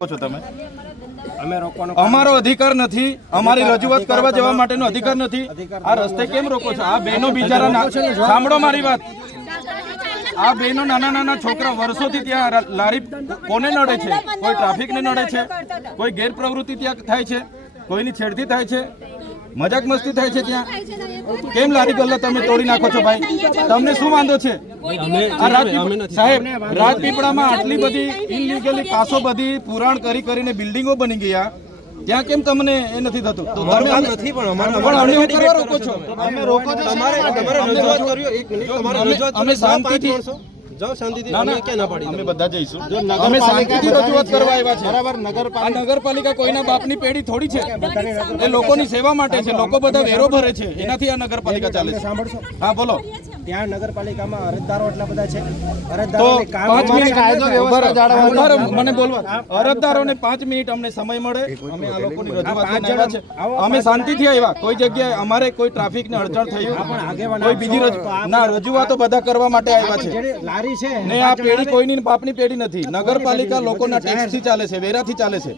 છો તમે? અમે રોકવાનો અમારો અધિકાર નથી. અમારી રજૂઆત કરવા જવા માટેનો અધિકાર નથી. આ રસ્તે કેમ રોકો છો? આ બહેનો બિચારા ના- સાંભળો મારી વાત. આ બહેનો નાના નાના છોકરા વર્ષોથી ત્યાં લારી કોને નડે છે? કોઈ ટ્રાફિકને નડે છે? કોઈ ગેરપ્રવૃત્તિ ત્યાં થાય છે? કોઈની છેડતી થાય છે? મજાક મસ્તી થાય છે ત્યાં? કેમ લારી ગલ્લા તમે તોડી નાખો છો ભાઈ? તમને શું વાંધો છે? સાહેબ રાજપીપળામાં આટલી બધી ઇનલીગલી કાસો બધી પુરાણ કરી કરીને બિલ્ડિંગો બની ગયા. ત્યાં કેમ તમને એ નથી થતું? તો તમે નથી પણ અમારે પણ કરવા રોકો છો. અમે રોકો છો તમારે તમારે રજૂઆત કર્યો એક મિનિટ. તમારે રજૂઆત અમે કરો, જાઓ પાંચ શાંતિથી- માણસો. જાઓ શાંતિથી અમે ક્યાં ના પાડી અમે બધા જઈશું. અમે શાંતિથી રજૂઆત કરવા આવ્યા છે. બરાબર નગરપાલિકા કોઈના બાપની પેઢી થોડી છે. એ લોકોની સેવા માટે છે. લોકો બધા વેરો ભરે છે. એનાથી આ નગરપાલિકા ચાલે છે. સાંભળશો હા બોલો. ત્યાં નગરપાલિકામાં અરજદારો એટલા બધા છે. અરજદારો પાંચ મિનિટ કાયદો વ્યવસ્થા મને બોલવા અરજદારોને પાંચ મિનિટ અમને સમય મળે. અમે આ લોકોની રજૂઆત આવ્યા છે. અમે શાંતિથી આવ્યા. કોઈ જગ્યાએ અમારે કોઈ ટ્રાફિકને અડચણ થઈ આગેવાન કોઈ બીજી રજૂ- ના રજૂઆતો બધા કરવા માટે આવ્યા છે. જેને લારી છે. ને આ પેઢી કોઈની બાપની પેઢી નથી. નગરપાલિકા લોકોના ટેક્સથી ચાલે છે વેરાથી ચાલે છે.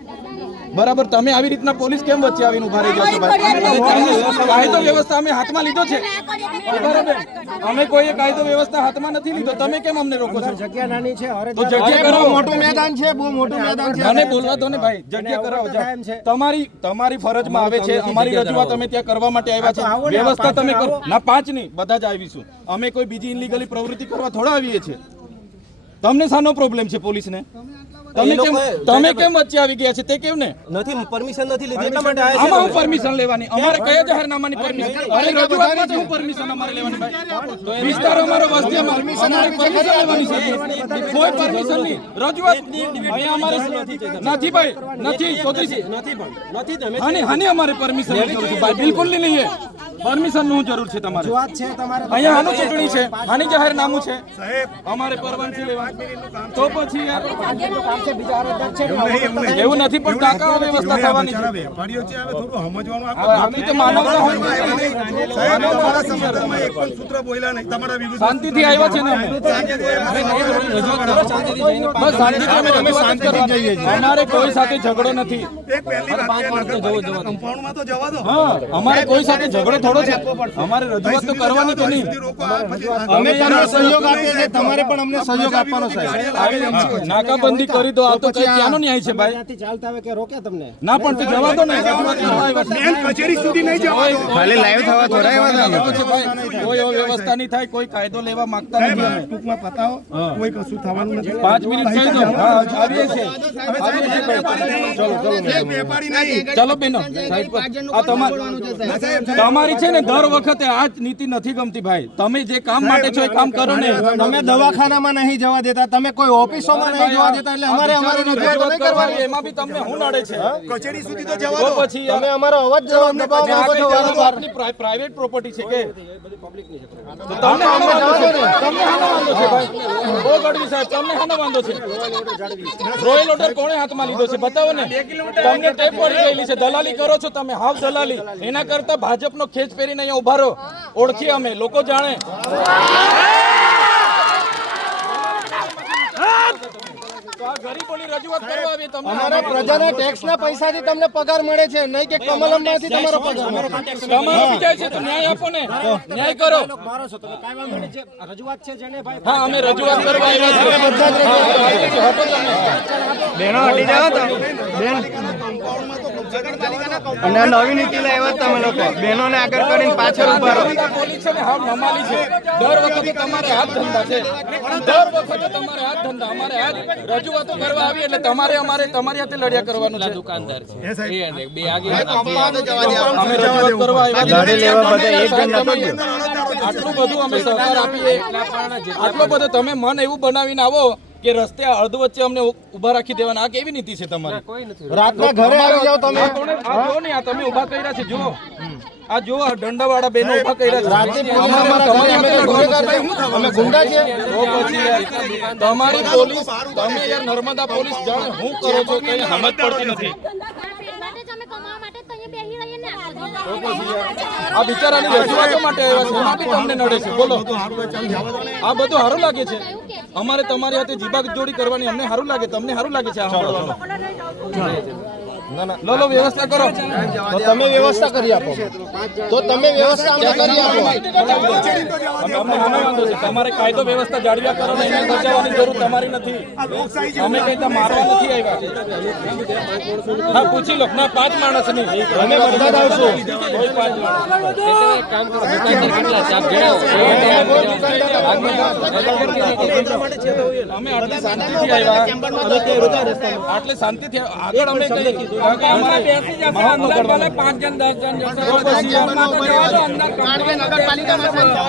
બરાબર તમે આવી રીતના પોલીસ કેમ વચ્ચે આવીને ઊભા રહી ભાઈ? કાયદો- કાયદો વ્યવસ્થા અમે હાથમાં લીધો છે. બરાબર? અમે કોઈ કાયદો વ્યવસ્થા હાથમાં નથી લીધો. તમે કેમ અમને રોકો છો? જગ્યા નાની છે તો જગ્યા કરો મોટું મેદાન છે બહુ મોટું મેદાન મને બોલવા દો ને ભાઈ જગ્યા કરાવો તમારી તમારી ફરજમાં આવે છે અમારી રજૂઆત અમે ત્યાં કરવા માટે આવ્યા આવો છે વ્યવસ્થા તમે કરો. ના પાંચ નહીં બધા જ આવીશું. અમે કોઈ બીજી ઇનલીગલી પ્રવૃત્તિ કરવા થોડા આવીએ છીએ. તમને શાનો પ્રોબ્લેમ છે પોલીસને? તમે કેમ તમે કેમ વચ્ચે આવી ગયા છે? તે કેમ ને? નથી પરમિશન નથી લીધી એટલા માટે આવ્યા આમાં હું પરમિશન લેવાની? અમારે કયા જાહેરનામાની પરમિશન અરે રજૂઆતમાં હું પરમિશન અમારે લેવાની ભાઈ. વિસ્તાર અમારો વસ્તી અમારે. અમારે પરમિશન લેવાની છે. કોઈ પરમિશન નહીં. રજૂઆત અહીંયા અમારે નથી ભાઈ નથી ચોત્રીસ. નથી પણ નથી તમે હાની હાની અમારે પરમિશનની છે ભાઈ. બિલકુલ નહીં નહીં પરમિશનનું જરૂર છે તમારે. વાત છે તમારે અહીંયા આનું ચૂંટણી છે. આની જાહેરનામું છે. અમારે પરવાનગી લેવાની. તો પછી યાર કામ છે બીજા અરજદાર છે એવું નથી પણ ટાંકા વ્યવસ્થા થવાની છે. વેપારીઓ છે હવે થોડું સમજવાનું આપણે તો માનવતા હોય. સાહેબ, અમારા સમર્થનમાં એક પણ સૂત્ર બોલ્યા નહીં. તમારા વિરુદ્ધ શાંતિથી આવ્યા છે ને અમે. બસ શાંતિથી અમે કરવા જઈએ છીએ. અમારે કોઈ સાથે ઝઘડો નથી. એક પહેલી વાત છે, કમ્પાઉન્ડમાં તો જવા દો. હા અમારે કોઈ સાથે ઝઘડો થોડો છે. અમારે રજૂઆત તો કરવાની તો નહીં. સુધી રોકો, આ પછી આ- અમે તમે સહયોગ આપીએ છીએ, તમારે પણ અમને સહયોગ આપવાનો આવી નાકાબંધી કરી દો આ તો કઈ ક્યાંનો ન્યાય છે ભાઈ? ચાલતા આવે કે રોક્યા તમને? ના પણ તું જવા દો ને છે. મેન કચેરી સુધી નહીં જવા દો. ખાલી લાઈવ થવા થોડા એવા છે ભાઈ કોઈ એવો વ્યવસ્થા નહીં થાય કોઈ કાયદો લેવા માંગતા નથી. અમે ટૂંકમાં પતાવો. કોઈ કશું થવાનું નથી. પાંચ મિનિટ થઈ દો હા આવીએ છીએ. આવીએ છીએ ચલો ચલો. ચાલો બેનો. સાહેબ આ તમાર તમારી છે ને દર વખતે આ જ નીતિ નથી ગમતી ભાઈ. તમે જે કામ માટે છો એ કામ કરો ને. તમે દવાખાનામાં નહીં જવા દેતા. તમે કોઈ ઓફિસોમાં નહીં જવા દેતા એટલે અમારે અમારી રજૂઆત નહીં કરવાની. એમાં બી તમને હું નડે છે. કચેરી સુધી તો જવા દો. પછી અમે અમારો અવાજ જવાબ દબાવો આ છો. આપની પ્રાઇવેટ પ્રોપર્ટી છે કે? તો તમને હાનો વાંધો છે. તમને હાનો વાંધો છે ભાઈ. ઓ ગઢવી સાહેબ તમને હાનો વાંધો છે. રોયલ ઓર્ડર કોણે હાથમાં લીધો છે? બતાવો ને. તમને ટેપ પડી ગયેલી છે. દલાલી કરો છો તમે. હાવ દલાલી. એના કરતા ભાજપનો ખેચ પહેરીને અહીંયા ઊભા રહો. ઓળખીએ અમે લોકો જાણે. તો આ રજૂઆત કરવા આવી તમે અમારા પ્રજાના ટેક્સના પૈસાથી તમને પગાર મળે છે નહીં કે કમલમમાંથી તમારો પગાર મળે. જાય છે તો ન્યાય આપો ને. ન્યાય કરો. મારો છો તમે કાંઈ વાંધો નહીં. રજૂઆત છે જેને ભાઈ હા અમે રજૂઆત કરવા આવ્યા છીએ. બધા હટી રજૂઆત તો. બેન. અને નવી નીતિ લાવ્યા તમે લોકો. બહેનોને આગળ કરીને પાછળ ઊભા રહો. પોલીસ ને હાવ નમાલી છે. દર વખતે તમારે હાથ ધંધા છે. દર વખતે તમારે હાથ ધંધા. અમારે હાથ રજૂઆતો કરવા આવી એટલે તમારે અમારે તમારી હાથે લડ્યા કરવાનું છે. દુકાનદાર છે. અમે રજૂઆત કરવા આવ્યા. આટલું બધું અમે સહકાર આપીએ. આટલો બધો તમે મન એવું બનાવીને આવો. કે રસ્તે અડધ વચ્ચે અમને ઊભા રાખી દેવાના. આ કેવી નીતિ છે તમારી? રાતના ઘરે આવી જાવ તમે. આ જો ને આ તમે ઊભા કર્યા છે? જો આ જો આ દંડાવાળા બેનો ઊભા કર્યા છે. અમે ગુંડા છે તો પછી તમારી પોલીસ તમે યાર નર્મદા પોલીસ જાણે હું કરો છો કઈ સમજ પડતી નથી. આ બિચારાની રજૂઆતો માટે આવ્યા છે. એમાં બી તમને નડે છે. બોલો. આ બધું સારું લાગે છે. અમારે તમારી સાથે જીબાગ જોડી કરવાની અમને સારું લાગે તમને સારું લાગે છે? લો લો વ્યવસ્થા કરો. તો તમે વ્યવસ્થા કરી આપો. તો તમે વ્યવસ્થા અમને કરી આપો. તમારે કાયદો વ્યવસ્થા જાળવ્યા કરો ને એને બચાવવાની જરૂર તમારી નથી. અમે કઈ મારવા નથી આવ્યા. હા પૂછી લો. ના પાંચ માણસની અમે બધા જ આવશું. કોઈ પાંચ માણસ. અમે આટલી શાંતિથી આવ્યા. આટલી શાંતિથી આગળ અમે કઈ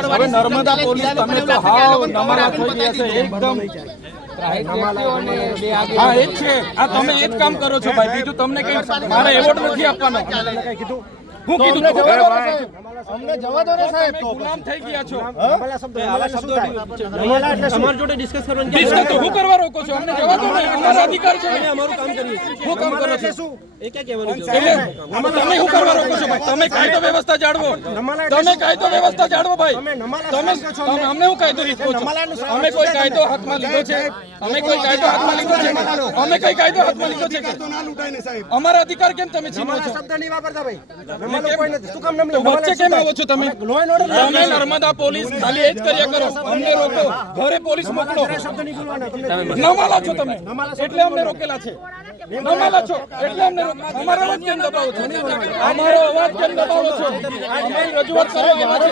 હવે નર્મદા પોલીસ તમે તો હાવ નમારા થઈ ગયા છે એકદમ હા એ જ છે આ તમે એ જ કામ કરો છો ભાઈ બીજું તમને કઈ મારે એવોર્ડ નથી આપવાનો હું તો કીધું અમને જવા દો ને સાહેબ. અમને જવા દો ને સાહેબ. તો ગુલામ થઈ ગયા છો. અમાર જોડે ડિસ્કસ કરવાનું ડિસ્કસ તો હું કરવા રોકો છો? અમને જવા દો ને. અમારો અધિકાર છે. અમારું કામ કરીએ હું કામ કરો છો? એ ક્યાં કહેવાનું છે? એટલે તમે હું કરવા રોકો છો ભાઈ? તમે કાયદો વ્યવસ્થા જાળવો. તમે કાયદો વ્યવસ્થા જાળવો ભાઈ. તમે તમે અમને હું કાયદો લીધો છો? અમે કોઈ કાયદો હાથમાં લીધો છે? અમે કોઈ કાયદો હાથમાં લીધો છે? અમે કઈ કાયદો હાથમાં લીધો છે કે? ના લૂંટાય ને સાહેબ. અમારા અધિકાર કેમ તમે છીનો છો? શબ્દ નહીં વાપરતા ભાઈ. તો વચ્ચે કેમ આવો છો તમે તમે નર્મદા પોલીસ ખાલી એ જ કર્યા કરો અમને રોકો ઘરે પોલીસ મોકલો નમાલા છો તમે એટલે અમને રોકેલા છે નમાલા છો એટલે અમને અમારો અવાજ કેમ દબાવો છો અમારો અવાજ કેમ દબાવો છો અમારી રજૂઆત કરવા આવ્યા છે